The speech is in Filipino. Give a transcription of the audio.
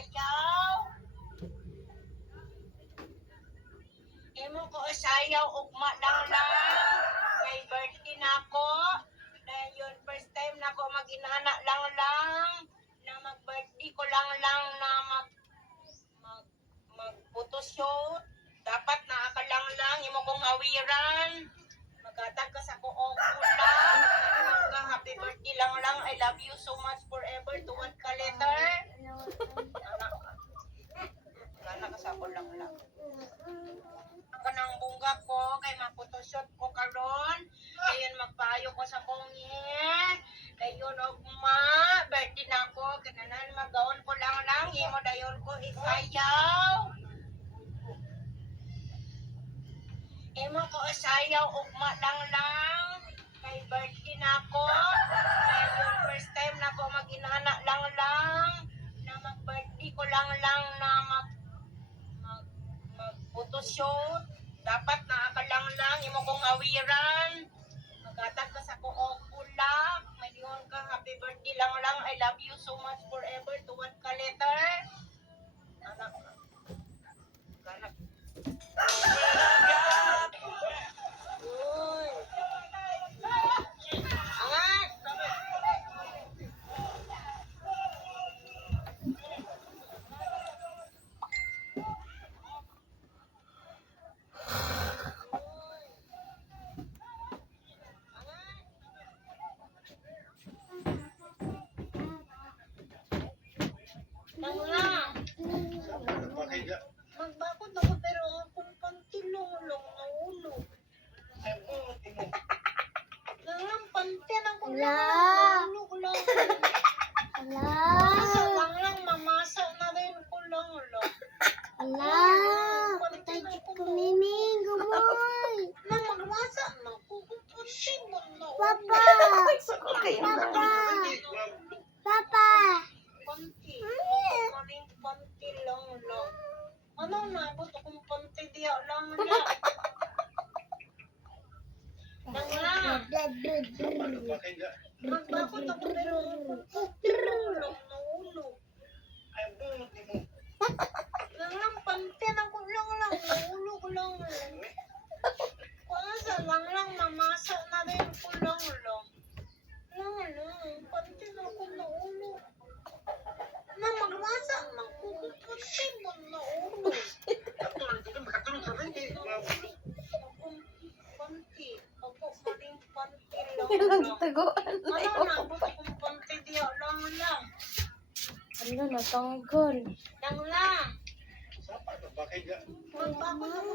sayaw. Imo ko sayaw ugma lang. May birthday na ako. Dahil yun, first time na ako mag-inana lang. Na mag-birthday ko lang na mag-photoshoot. Dapat nakakalang imo kong awiran. Magatag ka sa ko okula. Happy birthday lang. I love you so much forever. Tuwad ka letter. Gana ka sa ko lang. Kanang bunga ko kay ma-photoshoot ko karon. Dayon magpaayo ko sa kongye. Dayon ugma, birthday na ko. Kananan magaon ko lang. Imo dayon ko isayaw. Imo ko sayaw ugma lang. Kay birthday na ako. Dayon first time na ako mag-inana lang. Na mag-birthday ko lang na mag-photoshoot. Dapat nakakalang imo kong awiran. Magatag ka sa ko okula. Mayroon ka happy birthday lang. I love you so much forever. Tuwad ka letter. Anak. Anak. Uy. Angat. Magbakot ako pero kung pantulong na ulo. Lang pantin ako lang ulo. Masa lang mamasa na rin ko lang. Pantin ako Miming, gumoy. Nang magmasa na ko kung pantin mo na ulo. Papa. Papa. Panti. Maring panti lang. Ano na, abot akong panti diya lang. Nang magbakot ako pero tulong na ulo. Lang pantin ako lang na ulo ko lang. Kung sa lang mamasa na rin ko lang. Pantin ako na ulo. Nang magmasa na ko kung pantin mo na ulo. Panti. Ako maring panti lang. Taguan na Ano yun. na, abot akong panti diya lang. Ano, natanggal. Lang. Magbakot ako